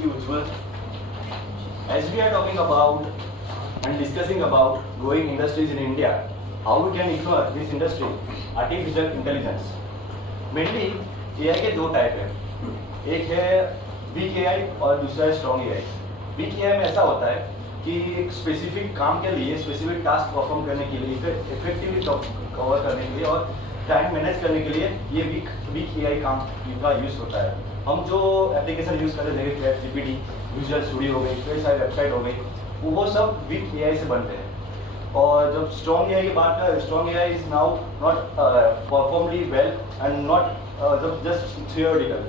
Thank you, Ujjwal. As we are talking about and discussing about growing industries in India, how we can ignore this industry, artificial intelligence. Mainly AI के दो type है, एक है weak AI और दूसरा है strong AI. Weak AI में ऐसा होता है कि एक स्पेसिफिक काम के लिए, स्पेसिफिक टास्क परफॉर्म करने के लिए, इफेक्टिवली कवर करने के लिए और टाइम मैनेज करने के लिए ये वीक एआई काम का यूज़ होता है। हम जो एप्लीकेशन यूज़ करते हैं जैसे चैट जीपीटी, विजुअल स्टूडियो हो गई, कई सारी वेबसाइट हो गई, वो सब वीक एआई से बनते हैं। और जब स्ट्रॉन्ग एआई की बात करें, strong AI is now not performing well and not just theoretical.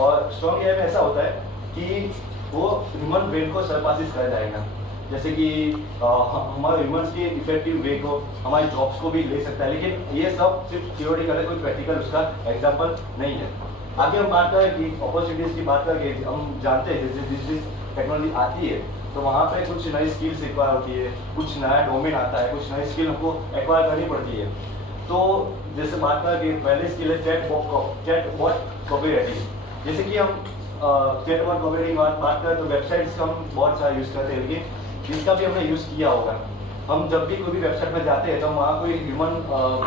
और स्ट्रॉन्ग एआई में ऐसा होता है कि वो ह्यूमन ब्रेन को सरपासिस कर जाएगा, जैसे कि हमारे ह्यूमन्स के इफेक्टिव वे को, हमारी जॉब्स को भी ले सकता है। लेकिन ये सब सिर्फ थियोरिटिकल है, कोई प्रैक्टिकल उसका एग्जाम्पल नहीं है। आगे हम बात करें कि अपॉर्चुनिटीज की बात करेंगे, हम जानते हैं जैसे जिस टेक्नोलॉजी आती है तो वहाँ पे कुछ नई स्किल्स एक्वायर होती है, कुछ नया डोमेन आता है, कुछ नई स्किल हमको एक्वायर करनी पड़ती है। तो जैसे बात करें कि पहले स्किल है चैटबॉट कॉपी राइटिंग। जैसे कि हम चैटबॉट कॉपी राइटिंग बात करें तो वेबसाइट्स का हम बहुत सारा यूज़ करते हैं, लेकिन इसका भी हमने यूज़ किया होगा। हम जब भी कोई भी वेबसाइट में जाते हैं तो वहाँ कोई ह्यूमन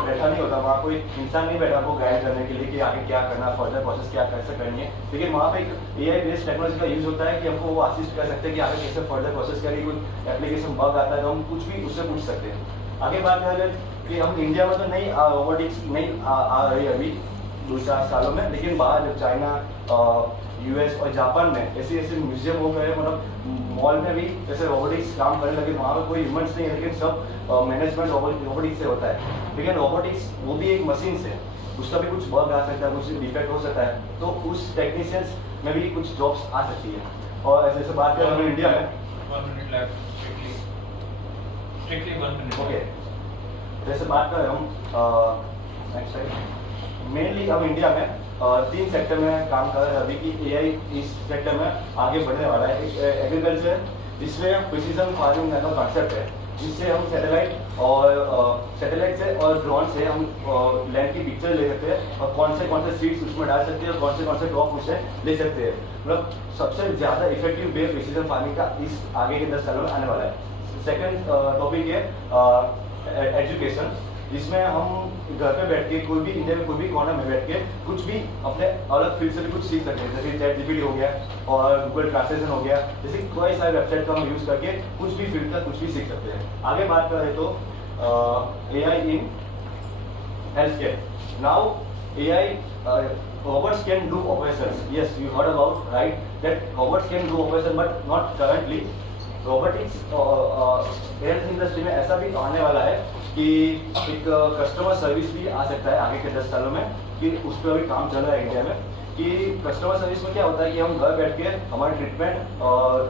बैठा नहीं होता, वहाँ कोई इंसान नहीं बैठा आपको गाइड करने के लिए कि आगे क्या करना, फर्दर प्रोसेस क्या कैसे करनी है। लेकिन वहाँ पे एक एआई बेस्ड टेक्नोलॉजी का यूज़ होता है कि हमको वो असिस्ट कर सकते हैं कि आगे कैसे फर्दर प्रोसेस करें। कोई एप्लीकेशन बग आता है तो हम कुछ भी उससे पूछ सकते हैं। आगे बात करें कि हम इंडिया में तो नहीं रोबोटिक्स नहीं आ रही अभी 2-4 सालों में, लेकिन बाहर जब चाइना, यूएस और जापान में ऐसे म्यूजियम हो गए, मतलब मॉल में भी जैसे रोबोटिक्स काम करने लगे। वहाँ पर कोई ह्यूमन्स नहीं है, लेकिन सब मैनेजमेंट रोबोटिक्स से होता है। लेकिन रोबोटिक्स वो भी एक मशीन से, उसका भी कुछ बग आ सकता है, कुछ डिफेक्ट हो सकता है, तो उस टेक्नीशियंस में भी कुछ जॉब्स आ सकती है। और जैसे बात करें हम इंडिया में, 1 minute strictly 1 minute। ओके, जैसे बात करें हम नेक्स्ट टाइम मेनली हम इंडिया में 3 सेक्टर में काम कर रहे हैं अभी कि एआई इस सेक्टर में आगे बढ़ने वाला है। एक एग्रीकल्चर, जिसमें प्रिसीजन फार्मिंग का कॉन्सेप्ट है, जिससे हम सैटेलाइट से और ड्रोन से हम लैंड की पिक्चर ले सकते हैं और कौन से सीड्स उसमें डाल सकते हैं और कौन से क्रॉप उससे ले सकते हैं। मतलब सबसे ज़्यादा इफेक्टिव वे प्रिसीजन फार्मिंग का इस आगे के 10 सालों में आने वाला है। सेकेंड टॉपिक है एजुकेशन, जिसमें हम घर पे बैठ के कोई भी इंडिया में कोई भी कॉर्नर में बैठ के कुछ भी अपने अलग फील्ड से भी कुछ सीख सकते हैं। जैसे चैट जीपीटी हो गया और गूगल ट्रांसलेशन हो गया, जैसे कोई सारे वेबसाइट का हम यूज़ करके कुछ भी फील्ड का कुछ भी सीख सकते हैं। आगे बात करें तो AI in health care. Now AI robots can do operations. Yes, you heard about right that robots can do operation, but not currently. Robotics health industry में ऐसा भी आने वाला है कि एक कस्टमर सर्विस भी आ सकता है आगे के 10 सालों में, कि उस पर भी काम चल रहा है इंडिया में। कि कस्टमर सर्विस में क्या होता है कि हम घर बैठ के हमारे ट्रीटमेंट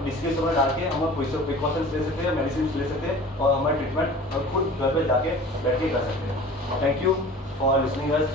डिस्क्रिप्शन में डाल के हम प्रिकॉशंस ले सकते हैं, मेडिसिन ले सकते हैं और हमारे ट्रीटमेंट हम खुद घर पे जाके बैठ के कर सकते हैं। Thank you for listening us.